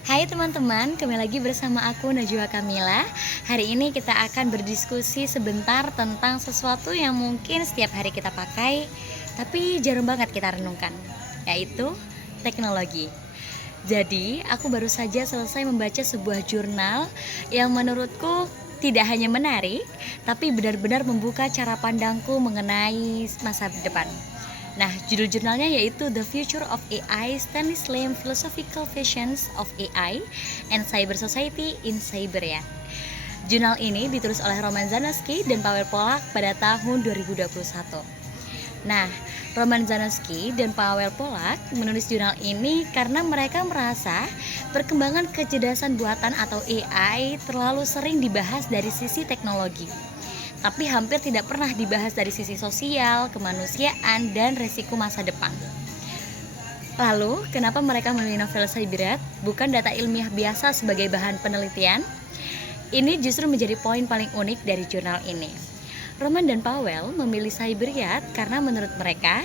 Hai teman-teman, kembali lagi bersama aku Najwa Kamila. Hari ini kita akan berdiskusi sebentar tentang sesuatu yang mungkin setiap hari kita pakai, tapi jarang banget kita renungkan, yaitu teknologi. Jadi, aku baru saja selesai membaca sebuah jurnal yang menurutku tidak hanya menarik, tapi benar-benar membuka cara pandangku mengenai masa depan. Nah, judul jurnalnya yaitu The Future of AI, Stanley Slam Philosophical Visions of AI and Cyber Society in Cyber ya. Jurnal ini ditulis oleh Roman Zanoski dan Paweł Polak pada tahun 2021. Nah, Roman Zanoski dan Paweł Polak menulis jurnal ini karena mereka merasa perkembangan kecerdasan buatan atau AI terlalu sering dibahas dari sisi teknologi, tapi hampir tidak pernah dibahas dari sisi sosial, kemanusiaan, dan resiko masa depan. Lalu, kenapa mereka memilih novel cyberat, bukan data ilmiah biasa sebagai bahan penelitian? Ini justru menjadi poin paling unik dari jurnal ini. Roman dan Paweł memilih cyberat karena menurut mereka,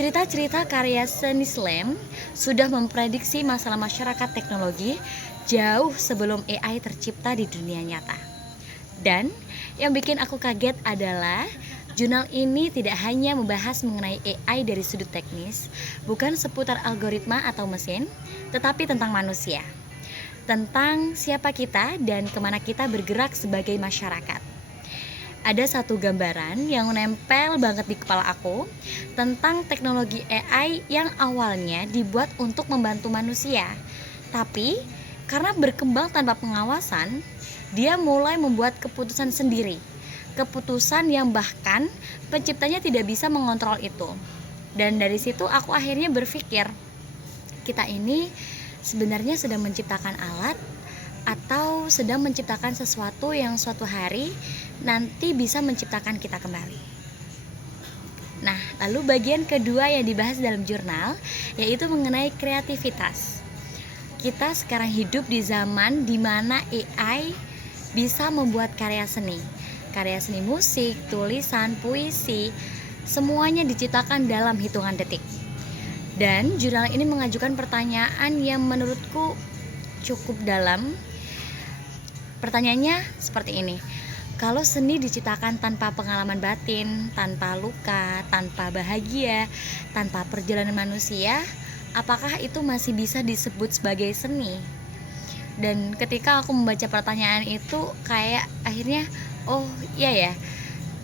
cerita-cerita karya Stanley Slam sudah memprediksi masalah masyarakat teknologi jauh sebelum AI tercipta di dunia nyata. Dan yang bikin aku kaget adalah jurnal ini tidak hanya membahas mengenai AI dari sudut teknis, bukan seputar algoritma atau mesin, tetapi tentang manusia, tentang siapa kita dan kemana kita bergerak sebagai masyarakat. Ada satu gambaran yang nempel banget di kepala aku tentang teknologi AI yang awalnya dibuat untuk membantu manusia, tapi karena berkembang tanpa pengawasan, dia mulai membuat keputusan sendiri, keputusan yang bahkan penciptanya tidak bisa mengontrol itu. Dan dari situ aku akhirnya berpikir, kita ini sebenarnya sedang menciptakan alat atau sedang menciptakan sesuatu yang suatu hari nanti bisa menciptakan kita kembali. Nah, lalu bagian kedua yang dibahas dalam jurnal yaitu mengenai kreativitas. Kita sekarang hidup di zaman dimana AI bisa membuat karya seni musik, tulisan, puisi, semuanya diciptakan dalam hitungan detik. Dan jurnal ini mengajukan pertanyaan yang menurutku cukup dalam. Pertanyaannya seperti ini, kalau seni diciptakan tanpa pengalaman batin, tanpa luka, tanpa bahagia, tanpa perjalanan manusia, apakah itu masih bisa disebut sebagai seni? Dan ketika aku membaca pertanyaan itu, kayak akhirnya, oh iya ya,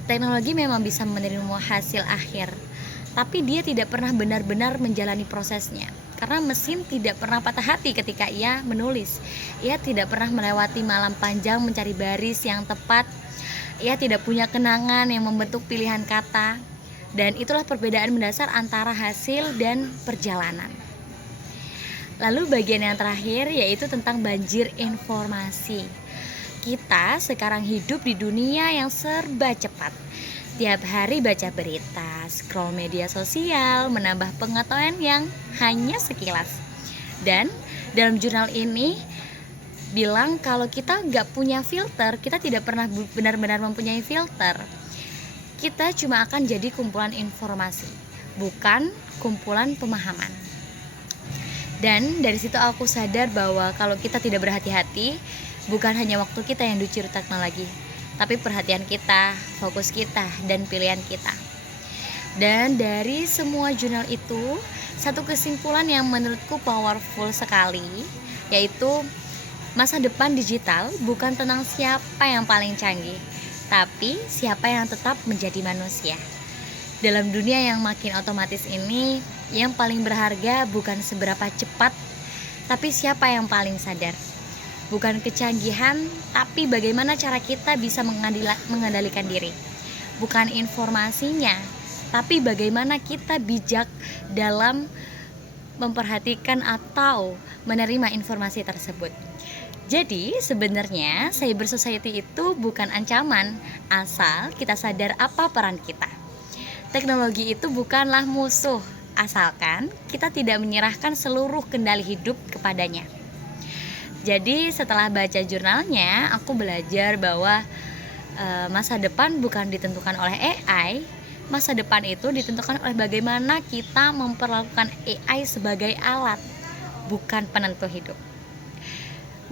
teknologi memang bisa menerima hasil akhir, tapi dia tidak pernah benar-benar menjalani prosesnya. Karena mesin tidak pernah patah hati ketika ia menulis. Ia tidak pernah melewati malam panjang mencari baris yang tepat. Ia tidak punya kenangan yang membentuk pilihan kata. Dan itulah perbedaan mendasar antara hasil dan perjalanan. Lalu bagian yang terakhir yaitu tentang banjir informasi. Kita sekarang hidup di dunia yang serba cepat. Tiap hari baca berita, scroll media sosial, menambah pengetahuan yang hanya sekilas. Dan dalam jurnal ini bilang kalau kita nggak punya filter, kita tidak pernah benar-benar mempunyai filter. Kita cuma akan jadi kumpulan informasi, bukan kumpulan pemahaman. Dan dari situ aku sadar bahwa kalau kita tidak berhati-hati, bukan hanya waktu kita yang dicuri teknologi, tapi perhatian kita, fokus kita, dan pilihan kita. Dan dari semua jurnal itu, satu kesimpulan yang menurutku powerful sekali, yaitu masa depan digital bukan tentang siapa yang paling canggih, tapi siapa yang tetap menjadi manusia. Dalam dunia yang makin otomatis ini, yang paling berharga bukan seberapa cepat, tapi siapa yang paling sadar. Bukan kecanggihan, tapi bagaimana cara kita bisa mengendalikan diri. Bukan informasinya, tapi bagaimana kita bijak dalam memperhatikan atau menerima informasi tersebut. Jadi sebenarnya cyber society itu bukan ancaman, asal kita sadar apa peran kita. Teknologi itu bukanlah musuh, asalkan kita tidak menyerahkan seluruh kendali hidup kepadanya. Jadi setelah baca jurnalnya, aku belajar bahwa masa depan bukan ditentukan oleh AI, masa depan itu ditentukan oleh bagaimana kita memperlakukan AI sebagai alat, bukan penentu hidup.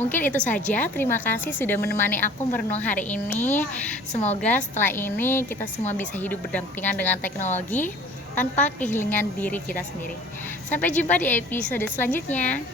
Mungkin itu saja, terima kasih sudah menemani aku merenung hari ini. Semoga setelah ini kita semua bisa hidup berdampingan dengan teknologi tanpa kehilangan diri kita sendiri. Sampai jumpa di episode selanjutnya.